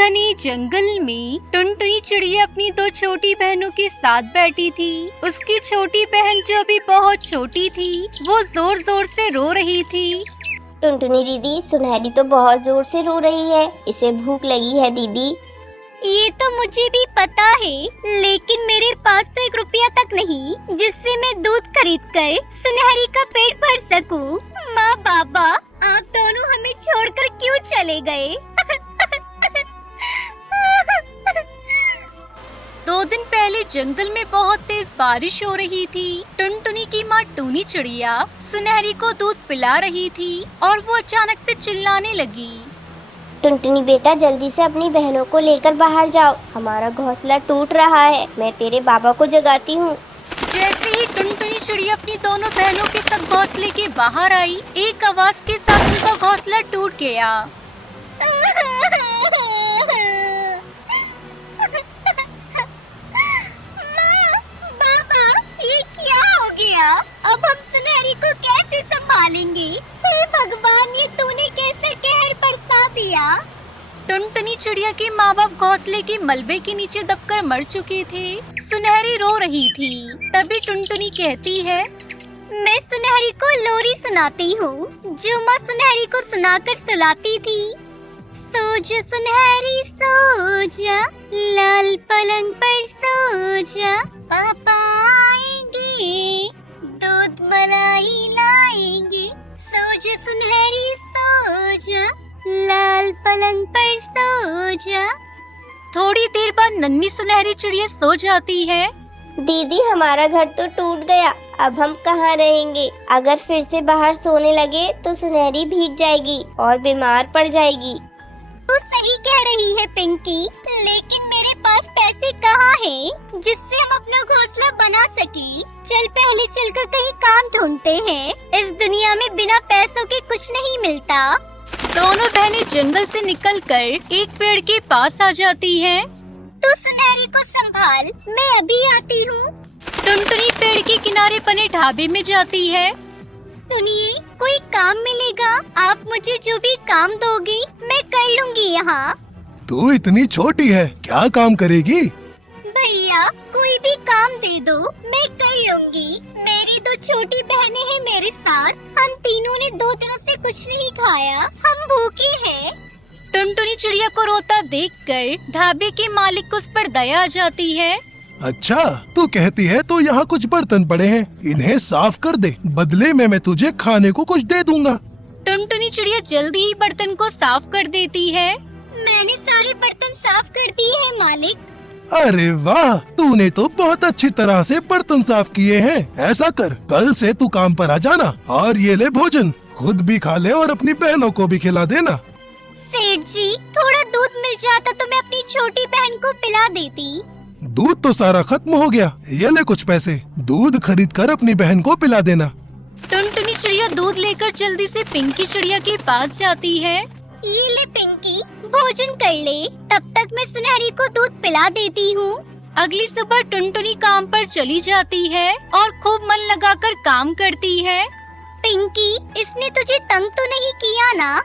घने जंगल में टुनटुनी चिड़िया अपनी दो छोटी बहनों के साथ बैठी थी। उसकी छोटी बहन जो अभी बहुत छोटी थी वो जोर जोर से रो रही थी। टुनटुनी दीदी, सुनहरी तो बहुत जोर से रो रही है, इसे भूख लगी है दीदी। ये तो मुझे भी पता है, लेकिन मेरे पास तो 1 रुपया तक नहीं जिससे मैं दूध खरीद कर सुनहरी का पेट भर सकूं। माँ बाबा, आप दोनों हमें छोड़कर क्यों चले गए? 2 दिन पहले जंगल में बहुत तेज बारिश हो रही थी। टुनटुनी की माँ टूनी चिड़िया सुनहरी को दूध पिला रही थी और वो अचानक से चिल्लाने लगी। टुनटुनी बेटा, जल्दी से अपनी बहनों को लेकर बाहर जाओ, हमारा घोंसला टूट रहा है, मैं तेरे बाबा को जगाती हूँ। जैसे ही टुनटुनी चिड़िया अपनी दोनों बहनों के साथ घोंसले के बाहर आई, एक आवाज के साथ उनका घोंसला टूट गया। अब हम सुनहरी को कैसे संभालेंगे? हे भगवान, ये तूने कैसे कहर बरसा दिया? टुनटुनी चिड़िया के माँ बाप घोंसले के मलबे के नीचे दबकर मर चुके थे। सुनहरी रो रही थी। तभी टुनटुनी कहती है, मैं सुनहरी को लोरी सुनाती हूँ जो माँ सुनहरी को सुनाकर सुलाती थी। सो जा सुनहरी सो जा, लाल पलंग पर सो जा, पापा आएंगे, दूध मलाई लाएंगे। सो जा सुनहरी सो जा, लाल पलंग पर सो जा। थोड़ी देर बाद नन्ही सुनहरी चिड़िया सो जाती है। दीदी, हमारा घर तो टूट गया, अब हम कहाँ रहेंगे? अगर फिर से बाहर सोने लगे तो सुनहरी भीग जाएगी और बीमार पड़ जाएगी। तू सही कह रही है पिंकी, लेकिन मेरे पास पैसे कहाँ हैं जिससे हम अपना घोंसला बना सके? चल पहले चलकर कहीं काम ढूंढते हैं। इस दुनिया में बिना पैसों के कुछ नहीं मिलता। दोनों बहनें जंगल से निकलकर एक पेड़ के पास आ जाती हैं। तू सुनहरी को संभाल, मैं अभी आती हूँ। टुनटुनी पेड़ के किनारे बने ढाबे में जाती है। सुनिए, कोई काम मिलेगा? आप मुझे जो भी काम दोगे मैं कर लूँगी यहाँ। तू इतनी छोटी है, क्या काम करेगी? भैया, कोई भी काम दे दो, मैं कर लूँगी। मेरी 2 छोटी बहनें हैं मेरे साथ, हम तीनों ने 2 दिनों से कुछ नहीं खाया, हम भूखे हैं। टुनटुनी चिड़िया को रोता देखकर ढाबे के मालिक को उस पर दया आ जाती है। अच्छा, तू कहती है तो यहाँ कुछ बर्तन पड़े हैं, इन्हें साफ कर दे, बदले में मैं तुझे खाने को कुछ दे दूंगा। टुनटुनी चिड़िया जल्दी ही बर्तन को साफ कर देती है। मैंने सारे बर्तन साफ कर दिए हैं मालिक। अरे वाह, तूने तो बहुत अच्छी तरह से बर्तन साफ किए हैं। ऐसा कर, कल से तू काम पर आ जाना और ये ले भोजन, खुद भी खा ले और अपनी बहनों को भी खिला देना। सेठ जी, थोड़ा दूध मिल जाता तो मैं अपनी छोटी बहन को पिला देती। दूध तो सारा खत्म हो गया, ये ले कुछ पैसे, दूध खरीद कर अपनी बहन को पिला देना। टुनटुनी चिड़िया दूध लेकर जल्दी से पिंकी चिड़िया के पास जाती है। ये ले पिंकी, भोजन कर ले, तब तक मैं सुनहरी को दूध पिला देती हूँ। अगली सुबह टुनटुनी काम पर चली जाती है और खूब मन लगाकर काम करती है। पिंकी, इसने तुझे तंग तो नहीं किया ना?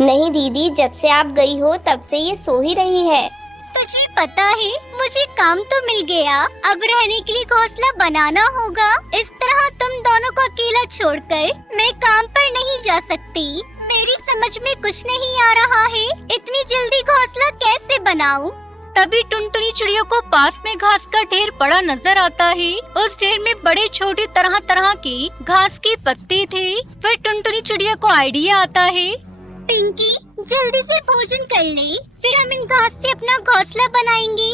नहीं दीदी, जब से आप गई हो तब से ये सो ही रही है। तुझे पता है, मुझे काम तो मिल गया, अब रहने के लिए घोंसला बनाना होगा। इस तरह तुम दोनों को अकेला छोड़कर मैं काम पर नहीं जा सकती। मेरी समझ में कुछ नहीं आ रहा है, इतनी जल्दी घोंसला कैसे बनाऊं? तभी टुनटुनी चिड़िया को पास में घास का ढेर पड़ा नजर आता है। उस ढेर में बड़े छोटे तरह तरह के घास के पत्ते थे। फिर टुनटुनी चिड़िया को आइडिया आता है। पिंकी, जल्दी से भोजन कर ले, फिर हम इन घास से अपना घोंसला बनाएंगे।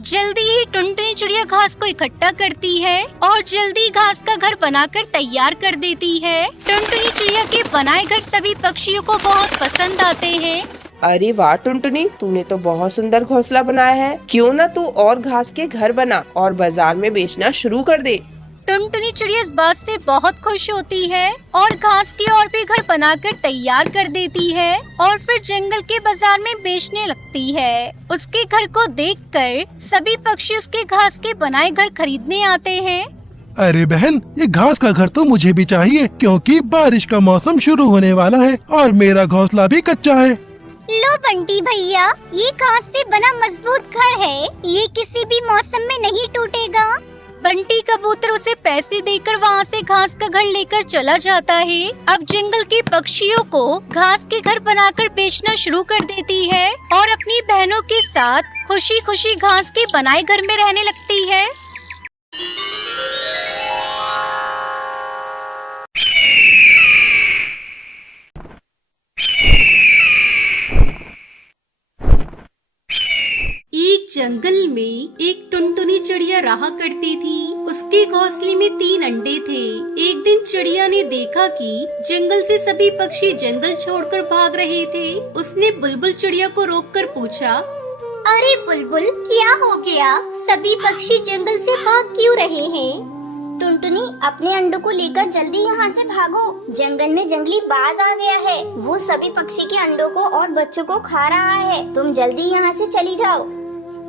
जल्दी ही टुनटुनी चिड़िया घास को इकट्ठा करती है और जल्दी घास का घर बनाकर तैयार कर देती है। टुनटुनी चिड़िया के बनाए घर सभी पक्षियों को बहुत पसंद आते हैं। अरे वाह टुनटुनी, तूने तो बहुत सुंदर घोंसला बनाया है। क्यों ना तू और घास के घर बना और बाजार में बेचना शुरू कर दे। टुनटुनी चिड़िया इस बात से बहुत खुश होती है और घास की और भी घर बनाकर तैयार कर देती है और फिर जंगल के बाजार में बेचने लगती है। उसके घर को देखकर सभी पक्षी उसके घास के बनाए घर खरीदने आते हैं। अरे बहन, ये घास का घर तो मुझे भी चाहिए, क्योंकि बारिश का मौसम शुरू होने वाला है और मेरा घोंसला भी कच्चा है। लो बंटी भैया, ये घास से बना मजबूत घर है, ये किसी भी मौसम में नहीं टूटेगा। बंटी कबूतर उसे पैसे देकर वहाँ से घास का घर लेकर चला जाता है। अब जंगल के पक्षियों को घास के घर बनाकर बेचना शुरू कर देती है और अपनी बहनों के साथ खुशी खुशी घास के बनाए घर में रहने लगती है। एक जंगल में एक टुनटुनी चिड़िया रहा करती थी। उसके घोंसले में 3 अंडे थे। एक दिन चिड़िया ने देखा कि जंगल से सभी पक्षी जंगल छोड़कर भाग रहे थे। उसने बुलबुल चिड़िया को रोककर पूछा, अरे बुलबुल, क्या हो गया? सभी पक्षी जंगल से भाग क्यों रहे हैं? टुनटुनी, अपने अंडों को लेकर जल्दी यहाँ से भागो। जंगल में जंगली बाज आ गया है। वो सभी पक्षी के अंडों को और बच्चों को खा रहा है। तुम जल्दी यहाँ से चली जाओ।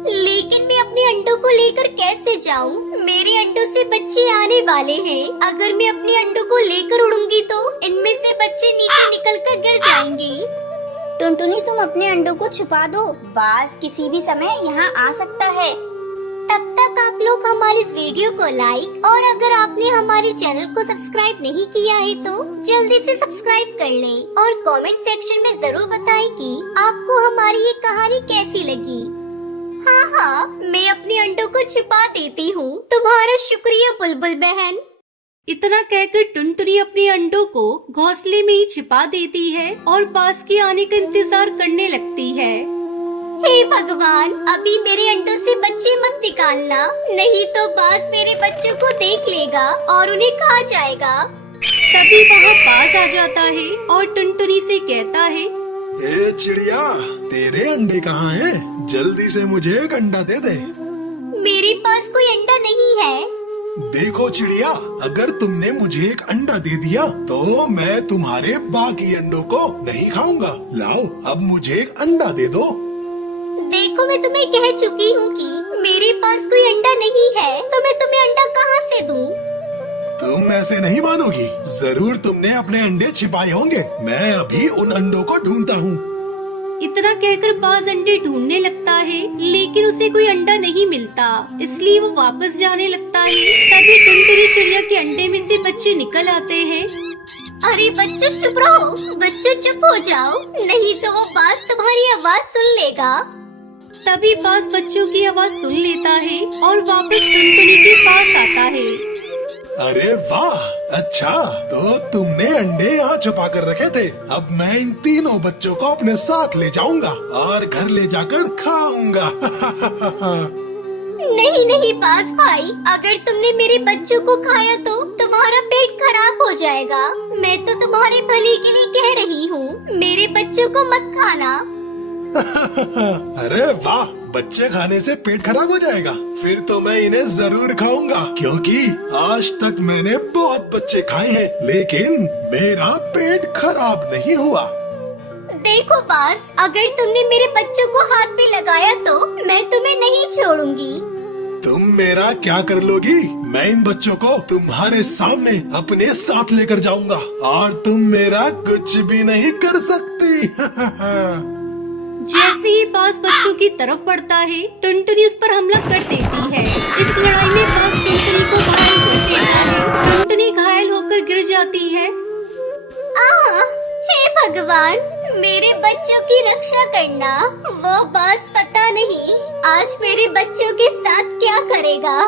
लेकिन मैं अपने अंडों को लेकर कैसे जाऊँ? मेरे अंडों से बच्चे आने वाले हैं। अगर मैं अपने अंडों को लेकर उड़ूंगी तो इनमें से बच्चे नीचे निकलकर गिर जाएंगे। टुनटुनी, तुम अपने अंडों को छुपा दो। बाज किसी भी समय यहाँ आ सकता है। तब तक आप लोग हमारे इस वीडियो को लाइक और अगर आपने हमारे चैनल को सब्सक्राइब नहीं किया है तो जल्दी से सब्सक्राइब कर लें और कमेंट सेक्शन में जरूर बताएं कि आपको हमारी ये कहानी कैसी लगी। हाँ, मैं अपने अंडों को छुपा देती हूँ। तुम्हारा शुक्रिया बुलबुल बहन। इतना कहकर टुनटुनी अपने अंडों को घोंसले में ही छिपा देती है और बाज के आने का इंतजार करने लगती है। हे भगवान, अभी मेरे अंडों से बच्चे मत निकालना, नहीं तो बाज मेरे बच्चों को देख लेगा और उन्हें खा जाएगा। तभी वहाँ बाज आ जाता है और टुनटुनी से कहता है, ए चिड़िया, तेरे अंडे कहाँ हैं? जल्दी से मुझे एक अंडा दे दे। मेरे पास कोई अंडा नहीं है। देखो चिड़िया, अगर तुमने मुझे एक अंडा दे दिया तो मैं तुम्हारे बाकी अंडों को नहीं खाऊंगा। लाओ, अब मुझे एक अंडा दे दो। देखो, मैं तुम्हें कह चुकी हूँ कि मेरे पास कोई अंडा नहीं है, तो मैं तुम्हें अंडा कहाँ से दूँ? तुम ऐसे नहीं मानोगी। जरूर तुमने अपने अंडे छिपाए होंगे। मैं अभी उन अंडों को ढूंढता हूँ। इतना कहकर बाज अंडे ढूंढने लगता है, लेकिन उसे कोई अंडा नहीं मिलता, इसलिए वो वापस जाने लगता है। तभी टुनटुनी चिड़िया के अंडे में से बच्चे निकल आते हैं। अरे बच्चों, चुप रहो। बच्चों चुप हो जाओ, नहीं तो वो बाज तुम्हारी आवाज सुन लेगा। तभी बाज बच्चों की आवाज सुन लेता है और वापस टुनटुनी के पास आता है। अरे वाह, अच्छा तो तुमने अंडे यहाँ छुपा कर रखे थे। अब मैं इन तीनों बच्चों को अपने साथ ले जाऊंगा और घर ले जाकर खाऊंगा। नहीं नहीं बाज भाई, अगर तुमने मेरे बच्चों को खाया तो तुम्हारा पेट खराब हो जाएगा। मैं तो तुम्हारे भले के लिए कह रही हूँ, मेरे बच्चों को मत खाना। अरे वाह, बच्चे खाने से पेट खराब हो जाएगा? फिर तो मैं इन्हें जरूर खाऊंगा, क्योंकि आज तक मैंने बहुत बच्चे खाए हैं, लेकिन मेरा पेट खराब नहीं हुआ। देखो बाज, अगर तुमने मेरे बच्चों को हाथ पे लगाया तो मैं तुम्हें नहीं छोड़ूंगी। तुम मेरा क्या कर लोगी? मैं इन बच्चों को तुम्हारे सामने अपने साथ लेकर जाऊंगा और तुम मेरा कुछ भी नहीं कर सकती। जैसे ही बाज बच्चों की तरफ बढ़ता है, टुनटुनी उस पर हमला कर देती है। इस लड़ाई में बाज टुनटुनी को घायल कर देता है। टुनटुनी घायल होकर गिर जाती है। हे भगवान, मेरे बच्चों की रक्षा करना। वो बाज पता नहीं आज मेरे बच्चों के साथ क्या करेगा।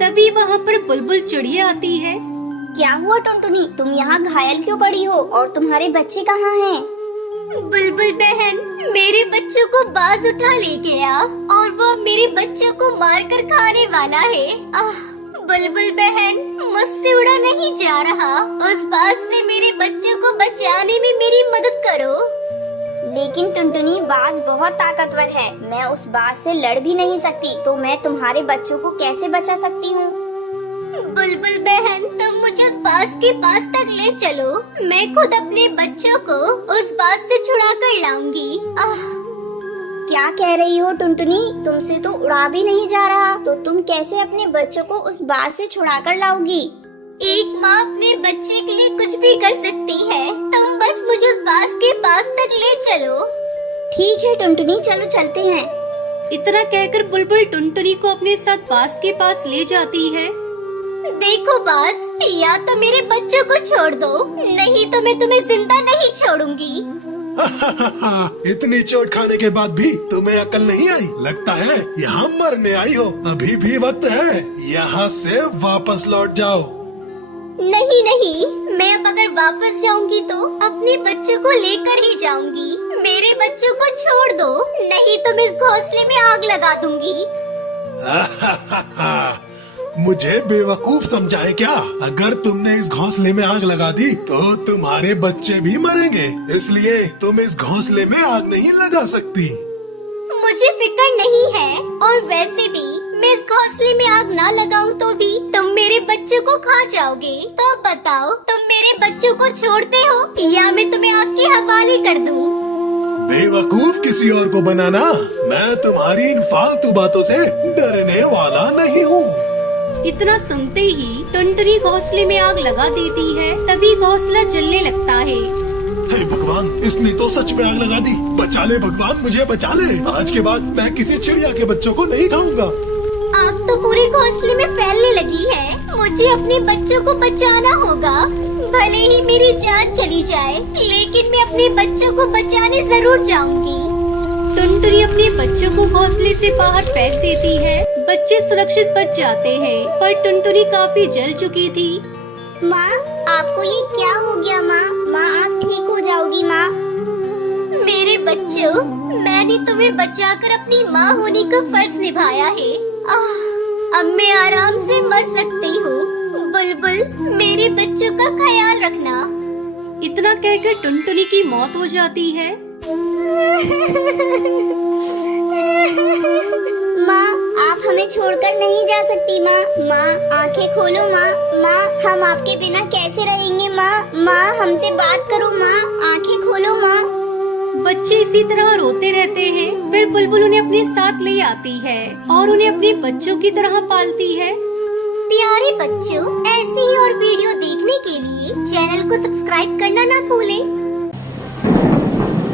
तभी वहाँ पर बुलबुल चिड़िया आती है। क्या हुआ टुनटुनी, तुम यहाँ घायल क्यों पड़ी हो और तुम्हारे बच्चे कहाँ हैं? बुलबुल बहन, मेरे बच्चों को बाज उठा ले गया और वो मेरे बच्चों को मारकर खाने वाला है। बुलबुल बहन, मुझसे उड़ा नहीं जा रहा। उस बाज से मेरे बच्चों को बचाने में मेरी मदद करो। लेकिन टुनटुनी, बाज बहुत ताकतवर है। मैं उस बाज से लड़ भी नहीं सकती, तो मैं तुम्हारे बच्चों को कैसे बचा सकती हूँ? बुलबुल बहन, तुम मुझे उस बाज के पास तक ले चलो। मैं खुद अपने बच्चों को उस बाज से छुड़ा कर लाऊंगी। क्या कह रही हो टुनटुनी? तुमसे तो उड़ा भी नहीं जा रहा, तो तुम कैसे अपने बच्चों को उस बाज से छुड़ा कर लाओगी? एक माँ अपने बच्चे के लिए कुछ भी कर सकती है। तुम बस मुझे उस बाज के पास तक ले चलो। ठीक है टुनटुनी, चलो चलते हैं। इतना कहकर बुलबुल टुनटुनी को अपने साथ बाज के पास ले जाती है। देखो बाज, या तो मेरे बच्चों को छोड़ दो, नहीं तो मैं तुम्हें जिंदा नहीं छोड़ूंगी। इतनी चोट खाने के बाद भी तुम्हें अकल नहीं आई? लगता है यहाँ मरने आई हो। अभी भी वक्त है, यहाँ से वापस लौट जाओ। नहीं नहीं, मैं अब अगर वापस जाऊंगी तो अपने बच्चों को लेकर ही जाऊंगी। मेरे बच्चों को छोड़ दो, नहीं तो मैं इस घोंसले में आग लगा दूंगी। मुझे बेवकूफ समझा है क्या? अगर तुमने इस घोंसले में आग लगा दी तो तुम्हारे बच्चे भी मरेंगे, इसलिए तुम इस घोंसले में आग नहीं लगा सकती। मुझे फिक्र नहीं है, और वैसे भी मैं इस घोंसले में आग ना लगाऊं तो भी तुम मेरे बच्चों को खा जाओगे। तो अब बताओ, तुम मेरे बच्चों को छोड़ते हो या मैं तुम्हें आग के हवाले कर दूं? बेवकूफ किसी और को बनाना। मैं तुम्हारी इन फालतू बातों से डरने वाला नहीं हूँ। इतना सुनते ही टुनटुनी घोंसले में आग लगा देती है। तभी घोंसला जलने लगता है। हे भगवान, इसने तो सच में आग लगा दी। बचा ले भगवान, मुझे बचा ले। आज के बाद मैं किसी चिड़िया के बच्चों को नहीं खाऊंगा। आग तो पूरे घोंसले में फैलने लगी है। मुझे अपने बच्चों को बचाना होगा। भले ही मेरी जान चली जाए, लेकिन मैं अपने बच्चों को बचाने जरूर जाऊंगी। टुनटुनी अपने बच्चों को घोंसले से बाहर फेंक देती है। बच्चे सुरक्षित बच जाते हैं, पर टुनटुनी काफी जल चुकी थी। माँ, आपको ये क्या हो गया? माँ माँ आप ठीक हो जाओगी माँ। मेरे बच्चों, मैंने तुम्हें बचाकर अपनी माँ होने का फर्ज निभाया है। अब मैं आराम से मर सकती हूँ। बुलबुल, मेरे बच्चों का ख्याल रखना। इतना कहकर टुनटुनी की मौत हो जाती है। माँ, आप हमें छोड़कर नहीं जा सकती माँ। माँ, आंखें खोलो माँ। माँ, हम आपके बिना कैसे रहेंगे माँ? माँ, हमसे बात करो माँ। आंखें खोलो माँ। बच्चे इसी तरह रोते रहते हैं। फिर बुलबुल उन्हें अपने साथ ले आती है और उन्हें अपने बच्चों की तरह पालती है। प्यारे बच्चों, ऐसी ही और वीडियो देखने के लिए चैनल को सब्सक्राइब करना ना भूलें।